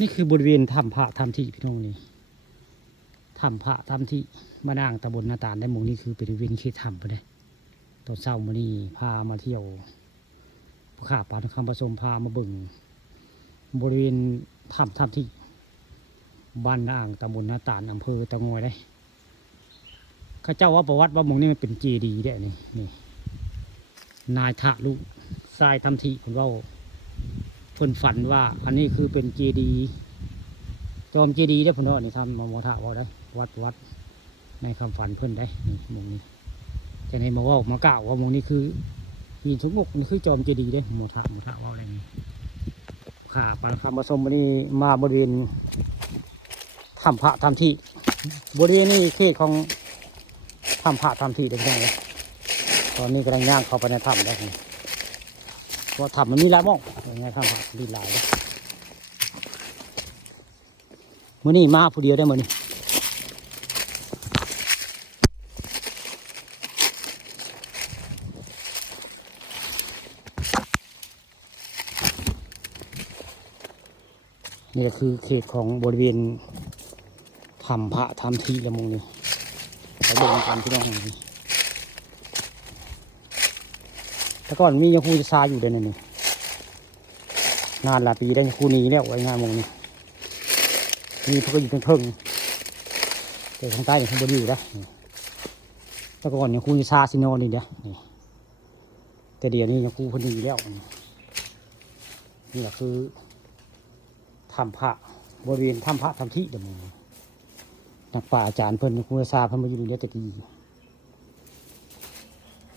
นี่คือบริเวณถ้ำพระถ้ำที่พี่น้องนี่ถ้ำพระถ้ำที่มานั่งตำบลนาตาลได้หมู่นี้คือบริเวณเขตถ้ำไปเลยตอนเช้ามื้อนี้พามาเที่ยวผู้ข้าปานคำผสมพามาเบิ่งบริเวณถ้ำที่บ้านนางตำบลนาตาลอำเภอตะงอยได้ข้าเจ้าว่าประวัติว่าหมู่นี้มันเป็นเจดีย์ได้นี่นายทะลุทรายถ้ำที่คุณว่าเพิ่นฝันว่าอันนี้คือเป็นเจดีย์จอมเจดีย์ได้พุ่นเนาะนี่ทำมาโมทะว่าได้วัดในคำฝันเพิ่นได้นี่หมู่นี้จะให้มาว่ามากล่าวว่าหมู่นี้คือหินสงบนี่คือจอมเจดีย์ได้โมทะว่าอะไรนี่ข้าปานคำผสมวันนี้มาบริเวณถ้ำพระถ้ำที่บริเวณนี้เขตของถ้ำพระถ้ำที่ได้ยังไงตอนนี้กำลังย่างเข้าไปในถ้ำแล้วเพราะถ้ำมันมีหลายหม้องยังไงถ้ำพระมีหลายเลยมื้อนี้มาผู้เดียวได้มื้อนี้นี่ก็คือเขตของบริเวณถ้ำพระถ้ำที่ละมุงนี่ไปเดินกันพี่น้องนี่แต่ก่อนมียาคูจะซาอยู่เด่นนี่นานหลายปีได้ยาคูนี้แล้วไว้งานมงนี่มีเขาก็อยู่เพิ่งแต่ทางใต้เนี่ยเขาบริอยู่แล้วแต่ก่อนยาคูจะซาซิโนนี่เด้นี่แต่เดี๋ยวนี้ยาคูคนดีแล้วนี่แหละคือถ้ำพระบริเวณถ้ำพระถ้ำที่เดี๋ยวมึงนักป่าอาจารย์เพิ่นครูซาเพิ่นมาอยู่นี่แต่ดี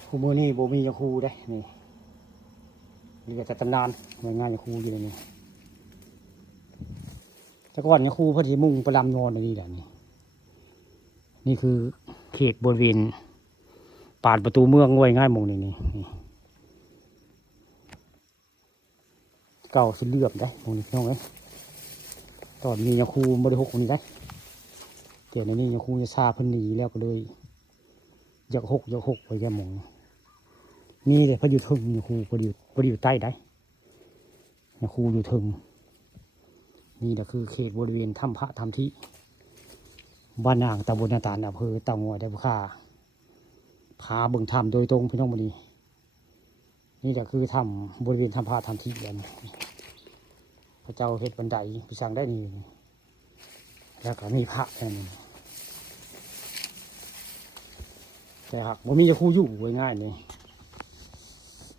ครูมือนี่โบมียาคูได้นี่ก็จะตำนานงานยาคูอยู่ในนี้แต่ก่อนยาคูเพิ่นสิมุ่งประลำนอนในนี้แหละนี่คือเขตบริเวณปานประตูเมืองไว้ง่ายมงนี่เก่าสิเลื่อมได้มงนี่พี่น้องเอ้ยตอนนี้ยาคูบริหกคนนี้ได้เดี๋ยวนี้ยาคูจะซาเพิ่นหนีแล้วก็เลยอยากหกไปแค่มงนี่เลยพออยู่ทึงยาคูพออยู่ใต้ได้ยาคูอยู่ทึงนี่แหละคือเขตบริเวณถ้ำพระถ้ำที่บ้านนางตำบลนาตาลอำเภอเต่างอยได้บุค่าพาเบิ่งถ้ำโดยตรงพี่น้องบุรีนี่แหละคือถ้ำบริเวณถ้ำพระถ้ำที่กันพระเจ้าเฮ็ดบันไดไปสั่งได้นี่แล้วก็มีพระนี่แต่หากบ่มีจะคู่อยู่ง่ายๆเลย